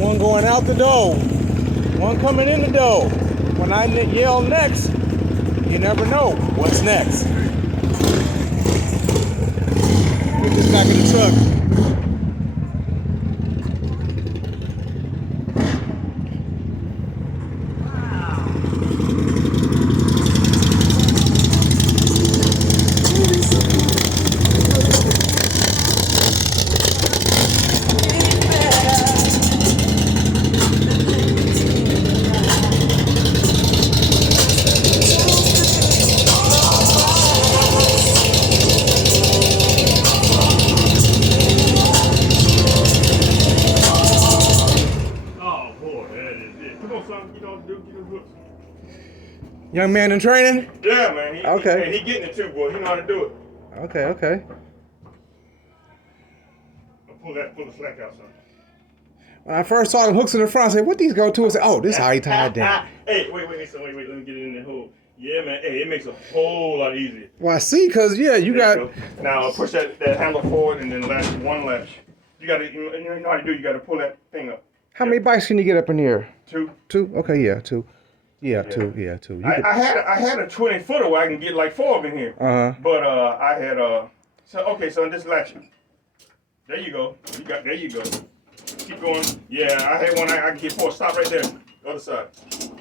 One going out the door, one coming in the door. When I yell next, you never know what's next. Put this back in the truck. Young man in training? Yeah, man. Okay. He getting it too, boy. He know how to do it. Okay, okay. I'll pull the slack out, son. When I first saw them hooks in the front, I said, what these go to? I said, oh, this is how he tied it down. Hey, wait, son. Wait. Let me get it in the hole. Yeah, man. Hey, it makes it a whole lot easier. Well, I see, because, yeah, you got... Now, push that handle forward and then latch one latch. You got to, you know how to do, you got to pull that thing up. How many bikes can you get up in here? Two. Two? Okay, yeah, two. Yeah, two. Yeah, two. I had a 20-footer where I can get like 4 of them in here. But I had so this latch. There you go. There you go. Keep going. Yeah, I had one I can get 4. Stop right there. The other side.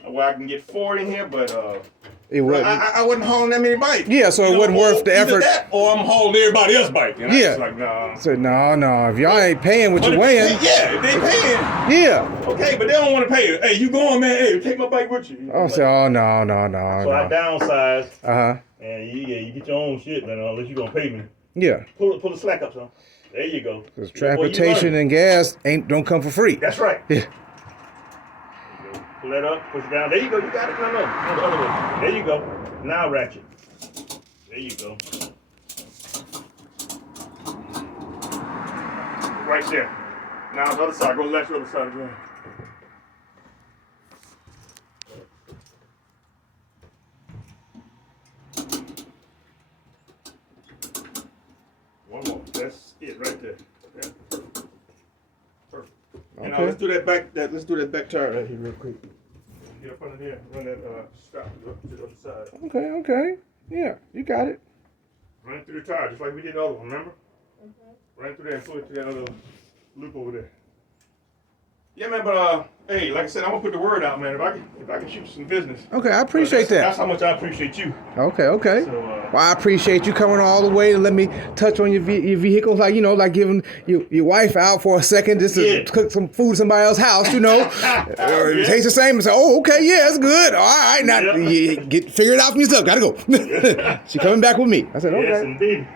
Where I can get 4 in here, but it wasn't. I wasn't hauling that many bikes. Yeah, so it wasn't worth the effort. That, or I'm hauling everybody else's bike. And yeah. I was like, nah. So no. If y'all ain't paying what you're weighing. Yeah, if they paying. Yeah. Okay, but they don't want to pay you. Hey, you going, man? Hey, take my bike with you. Oh, so no. So I downsized. And you get your own shit, man. Unless you gonna pay me. Yeah. Pull the slack up, son. There you go. Because transportation and gas don't come for free. That's right. Yeah. Pull that up, push it down. There you go. You got it. No, the other way. There you go. Now ratchet. There you go. Right there. Now the other side. Go left, the other side again. One more. That's it right there. Yeah. Perfect. Okay. Now let's do that back tire right here real quick. Get up under there, run that strap up to the other side. Okay. Yeah, you got it. Run it through the tire, just like we did the other one, remember? Run it through there and pull it to that other loop over there. Yeah, man, but hey, like I said, I'm gonna put the word out, man. If I can shoot some business. Okay, I appreciate that. That's how much I appreciate you. Okay. So, well, I appreciate you coming all the way to let me touch on your vehicle, like giving your wife out for a second just to cook some food in somebody else's house, It tastes the same and say, oh, okay, yeah, it's good. All right, now you figure it out for yourself. Gotta go. She coming back with me. I said, okay. Yes, indeed.